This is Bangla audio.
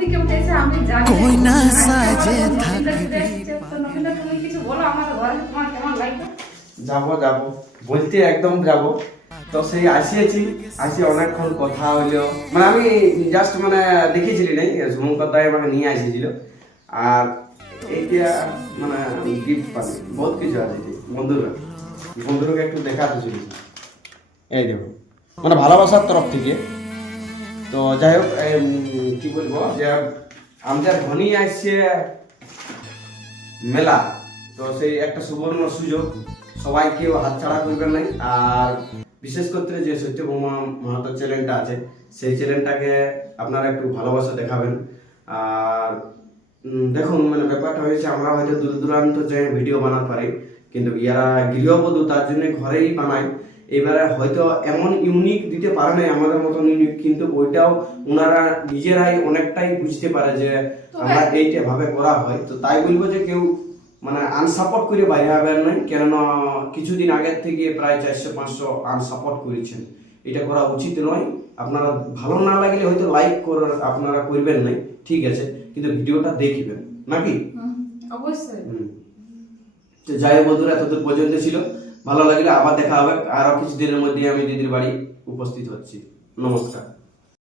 দিকে উঠেছে আমি জানি কই না সাজে থাকবি তো নমিনা তুমি কিছু বলো আমার ঘরে তোমার কেমন লাগবে? যাবো বলতে একদম যাব। তো সেই আসি অনেকক্ষণ কথা হইলো, মানে আমি জাস্ট মানে দেখেছিলি নাই, শুভঙ্কর দাই আমাকে নিয়ে আসেছিল। আর এইটা মানে গিফট পাবি, বহুত কিছু আছে বন্ধুরা একটু দেখাতে চলেছি। এই দেখো, মানে ভালোবাসার তরফ থেকে। তো যাই হোক, কি বলবো যে আমাদের ঘনি আসছে মেলা, তো সেই একটা সুবর্ণ সুযোগ, সবাই কেউ হাতছাড়া করবেন নাই। আর বিশেষ করে যে সত্যভামা মাহাতো চ্যানেলটা আছে, সেই চ্যানেলটাকে আপনারা একটু ভালোবাসা দেখাবেন। আর দেখুন, মানে ব্যাপারটা হয়েছে, আমরা হয়তো দূর দূরান্ত যে ভিডিও বানাতে পারি, কিন্তু ইয়ারা গৃহবধূ তার জন্য ঘরেই বানায়। এবারে হয়তো এমন ইউনিক দিতে পারে না আমাদের মতন ইউনিক, কিন্তু ওইটাও ওনারা নিজেরাই অনেকটাই বুঝতে পারে যে আমরা এইটা ভাবে করা হয়। তো তাই বলবো যে কেউ মানে আনসাপোর্ট করে বাইরে হবেন নাই, কেননা কিছুদিন আগের থেকে প্রায় 400-500 আনসাপোর্ট করেছেন। এটা করা উচিত নয়। আপনারা ভালো না লাগলে হয়তো লাইক করার আপনারা করবেন নাই, ঠিক আছে, কিন্তু ভিডিওটা দেখবেন নাকি? অবশ্যই। তো যাই হোক বন্ধুরা, এতদূর পর্যন্ত ছিল। ভালো লাগলে আবার দেখা হবে, আরো কিছুদিনের মধ্যে আমি দিদির বাড়ি উপস্থিত হচ্ছি। নমস্কার।